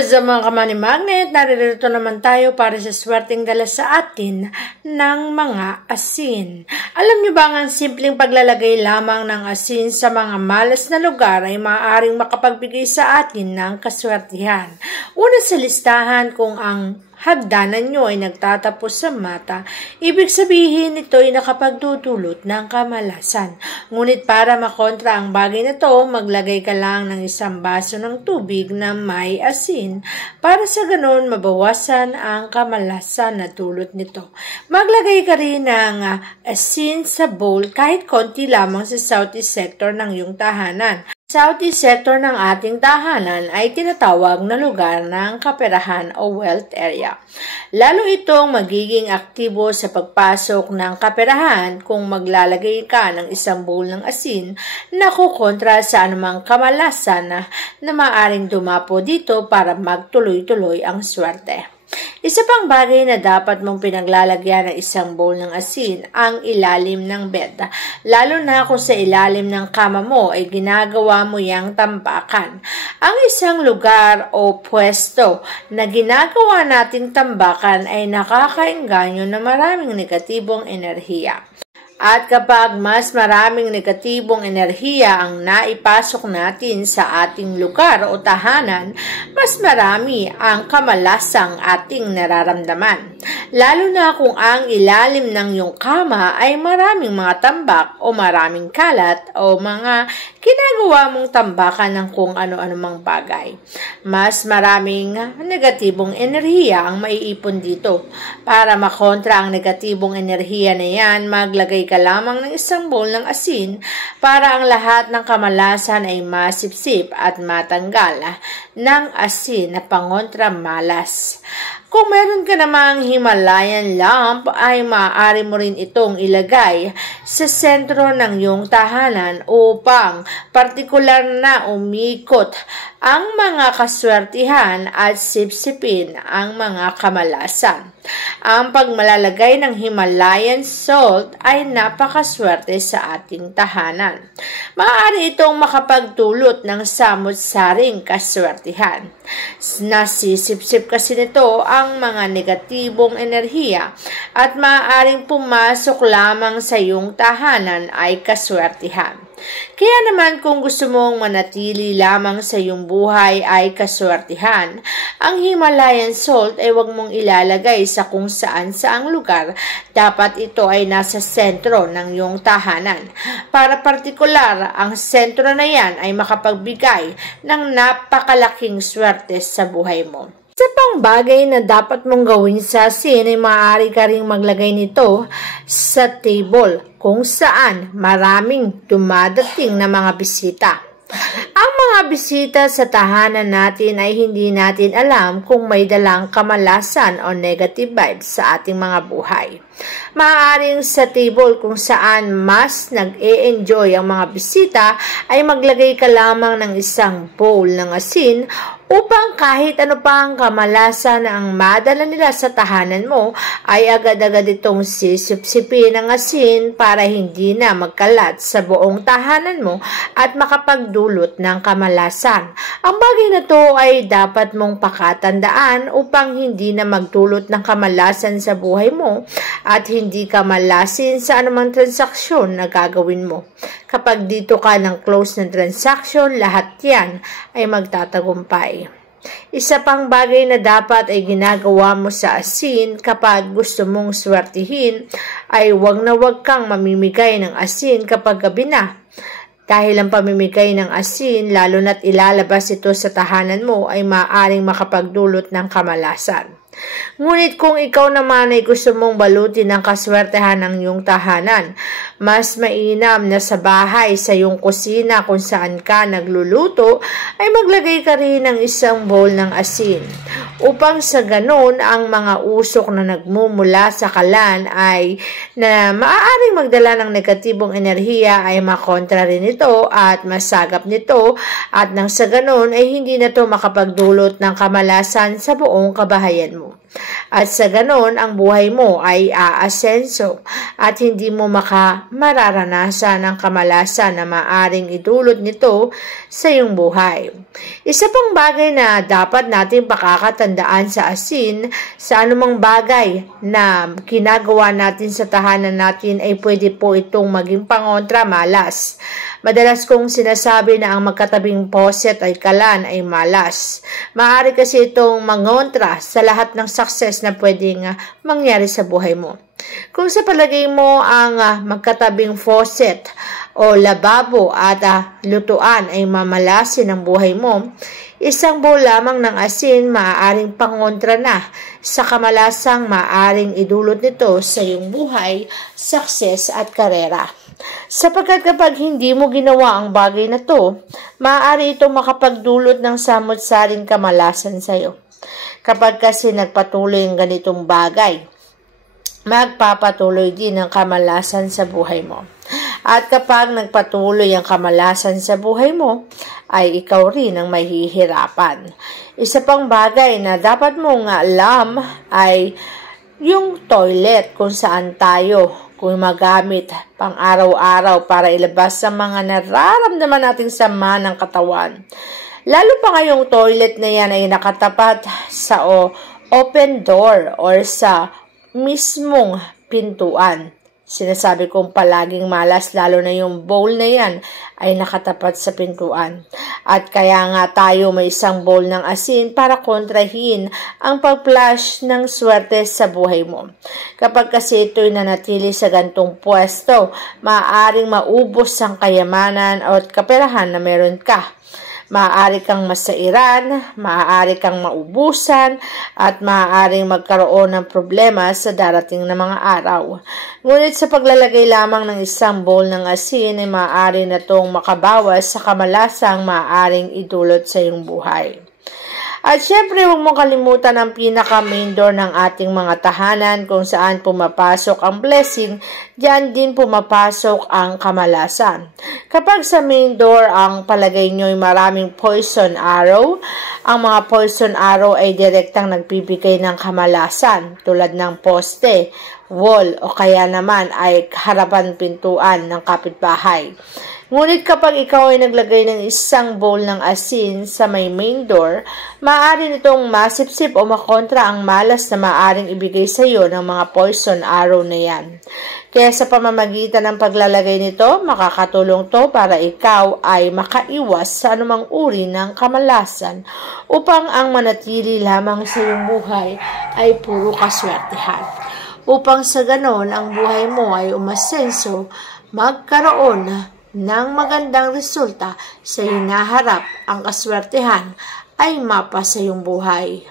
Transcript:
What's up mga ka-Money Magnet? Naririto naman tayo para sa swerteng dala sa atin ng mga asin. Alam niyo ba ang simpleng paglalagay lamang ng asin sa mga malas na lugar ay maaaring makapagbigay sa atin ng kaswertihan? Una sa listahan, kung ang hagdanan nyo ay nagtatapos sa mata, ibig sabihin ito ay nakapagdudulot ng kamalasan. Ngunit para makontra ang bagay na to, maglagay ka lang ng isang baso ng tubig na may asin para sa ganun mabawasan ang kamalasan na dulot nito. Maglagay ka rin ng asin sa bowl kahit konti lamang sa southeast sector ng iyong tahanan. Southeast sector ng ating tahanan ay tinatawag na lugar ng kaperahan o wealth area. Lalo itong magiging aktibo sa pagpasok ng kaperahan kung maglalagay ka ng isang bowl ng asin na kukontra sa anumang kamalasan na maaaring dumapo dito para magtuloy-tuloy ang swerte. Isa pang bagay na dapat mong pinaglalagyan ng isang bowl ng asin ang ilalim ng bed. Lalo na kung sa ilalim ng kama mo ay ginagawa mo yang tambakan. Ang isang lugar o pwesto na ginagawa nating tambakan ay nakakaengganyo na maraming negatibong enerhiya. At kapag mas maraming negatibong enerhiya ang naipasok natin sa ating lugar o tahanan, mas marami ang kamalasang ating nararamdaman. Lalo na kung ang ilalim ng iyong kama ay maraming mga tambak o maraming kalat o mga ginagawa mong tambakan ng kung ano-ano mang bagay. Mas maraming negatibong enerhiya ang maiipon dito. Para makontra ang negatibong enerhiya na yan, maglagay ka lamang ng isang bowl ng asin para ang lahat ng kamalasan ay masipsip at matanggal ng asin na pangontra malas. Kung meron ka namang Himalayan lamp, ay maaari mo rin itong ilagay sa sentro ng iyong tahanan upang partikular na umikot ang mga kaswertihan at sipsipin ang mga kamalasan. Ang pagmalalagay ng Himalayan salt ay napakaswerte sa ating tahanan. Maaari itong makapagdulot ng samot-saring kaswertihan. Nasisipsip kasi nito ang mga negatibong enerhiya at maaaring pumasok lamang sa iyong tahanan ay kaswertihan. Kaya naman kung gusto mong manatili lamang sa iyong buhay ay kaswertihan, ang Himalayan salt ay huwag mong ilalagay sa kung saan saang lugar. Dapat ito ay nasa sentro ng iyong tahanan. Para partikular, ang sentro na yan ay makapagbigay ng napakalaking swerte sa buhay mo. Sa pang bagay na dapat mong gawin sa asin ay maaari ka ring maglagay nito sa table kung saan maraming dumadating na mga bisita. Ang mga bisita sa tahanan natin ay hindi natin alam kung may dalang kamalasan o negative vibes sa ating mga buhay. Maaaring sa table kung saan mas nag-e-enjoy ang mga bisita ay maglagay ka lamang ng isang bowl ng asin upang kahit ano pa ang kamalasan na ang madala nila sa tahanan mo ay agad-agad itong sisipsipin ng asin para hindi na magkalat sa buong tahanan mo at makapagdulot ng kamalasan. Ang bagay na to ay dapat mong pakatandaan upang hindi na magdulot ng kamalasan sa buhay mo at hindi ka malasin sa anumang transaksyon na gagawin mo. Kapag dito ka ng close na transaksyon, lahat yan ay magtatagumpay. Isa pang bagay na dapat ay ginagawa mo sa asin kapag gusto mong swertihin ay huwag na huwag kang mamimigay ng asin kapag gabi na. Dahil ang pamimigay ng asin, lalo na't ilalabas ito sa tahanan mo, ay maaaring makapagdulot ng kamalasan. Ngunit kung ikaw naman ay gusto mong balutin ang kaswertehan ng iyong tahanan, mas mainam na sa bahay sa iyong kusina kung saan ka nagluluto ay maglagay ka rin ng isang bowl ng asin. Upang sa ganon ang mga usok na nagmumula sa kalan ay na maaaring magdala ng negatibong enerhiya ay makontra rin ito at masagap nito at nang sa ganon ay hindi na ito makapagdulot ng kamalasan sa buong kabahayan mo. At sa ganon, ang buhay mo ay aasenso at hindi mo mararanasan ang kamalasan na maaring idulot nito sa iyong buhay. Isa pang bagay na dapat natin pakakatandaan sa asin, sa anumang bagay na ginagawa natin sa tahanan natin ay pwede po itong maging pangontra, malas. Madalas kong sinasabi na ang magkatabing poset ay kalan ay malas. Maaari kasi itong mangontra sa lahat ng success na pwedeng mangyari sa buhay mo. Kung sa palagay mo ang magkatabing faucet o lababo at lutuan ay mamalasin ang buhay mo, isang bowl lamang ng asin maaaring pangontra na sa kamalasang maaaring idulot nito sa iyong buhay, success at karera. Sapagkat kapag hindi mo ginawa ang bagay na to, maaari itong makapagdulot ng samot-saring kamalasan sa iyo. Kapag kasi nagpatuloy ang ganitong bagay, magpapatuloy din ang kamalasan sa buhay mo. At kapag nagpatuloy ang kamalasan sa buhay mo, ay ikaw rin ang mahihirapan. Isa pang bagay na dapat mong alam ay yung toilet, kung saan tayo magamit pang araw-araw para ilabas sa mga nararamdaman nating sama ng katawan. Lalo pa ngayong toilet na yan ay nakatapat sa open door or sa mismong pintuan. Sinasabi kong palaging malas, lalo na yung bowl na yan ay nakatapat sa pintuan. At kaya nga tayo may isang bowl ng asin para kontrahin ang pag-flash ng swerte sa buhay mo. Kapag kasi ito'y nanatili sa gantong pwesto, maaaring maubos ang kayamanan at kaperahan na meron ka. Maaari kang masairan, maaari kang maubusan, at maaaring magkaroon ng problema sa darating na mga araw. Ngunit sa paglalagay lamang ng isang bowl ng asin ay maaari na itong makabawas sa kamalasang maaaring idulot sa iyong buhay. At syempre, huwag mong kalimutan ang pinaka-main door ng ating mga tahanan kung saan pumapasok ang blessing, diyan din pumapasok ang kamalasan. Kapag sa main door ang palagay nyo ay maraming poison arrow, ang mga poison arrow ay direktang nagbibigay ng kamalasan tulad ng poste, wall o kaya naman ay harapan pintuan ng kapitbahay. Ngunit kapag ikaw ay naglagay ng isang bowl ng asin sa may main door, maaari nitong masipsip o makontra ang malas na maaaring ibigay sa iyo ng mga poison arrow na yan. Kaya sa pamamagitan ng paglalagay nito, makakatulong to para ikaw ay makaiwas sa anumang uri ng kamalasan upang ang manatili lamang sa iyong buhay ay puro kaswertehan. Upang sa ganon ang buhay mo ay umasenso, magkaroon ng magandang resulta sa hinaharap, ang kaswertehan ay mapa sa iyong buhay.